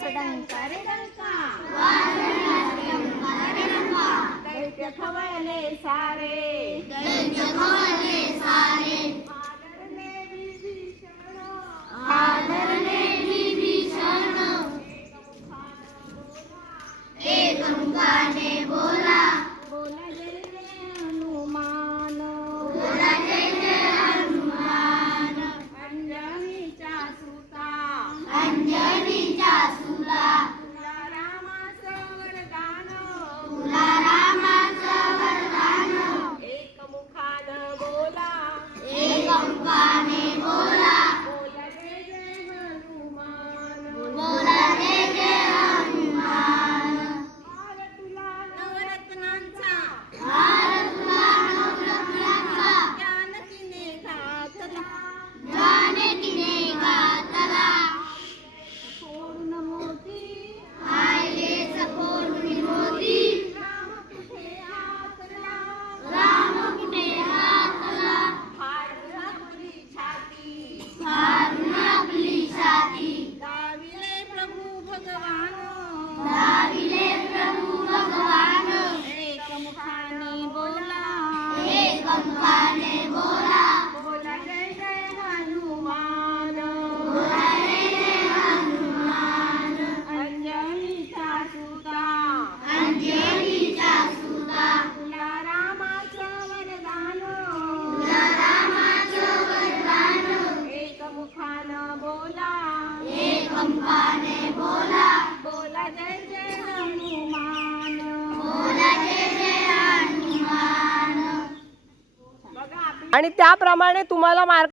वाजविण्यास डंका रे डंका, दैत्य खवळले सारे, हादरले विभीषण, एकमुखाने बोला, बोला जय जय हनुमान, बोला जय जय हनुमान. अंजनीच्या सुता, अंजनीच्या सुता, तुला रामाचं वरदान, तुला रामाचं वरदान. एकमुखाने बोला, एकमुखाने बोला, बोला जय जय हनुमान, बोला जय जय हनुमान. हार तुला नवरत्नांचा, हार तुला नवरत्नांचा, जानकीने घातला, जानकीने घातला. सपोरून मोती, आईले सपोरून मोती, राम कुठे हातला, राम कुठे हातला. फाडून आपली छाती, फाडून आपली छाती, दाविले प्रभू भगवान, दाविले प्रभू भगवान. एकमुखाने बोला, एकमुखाने बोला, बोला जय जय हनुमान, बोला जय जय हनुमान. अंजनीच्या सुता, अंजनीच्या सुता, तुला रामाचं वरदान, तुला रामाचं वरदान. एकमुखाने बोला, एकमुखाने बोला, बोला जय जय हनुमान, बोला जय जय हनुमान. बघा आणि त्याप्रमाणे तुम्हाला मार्क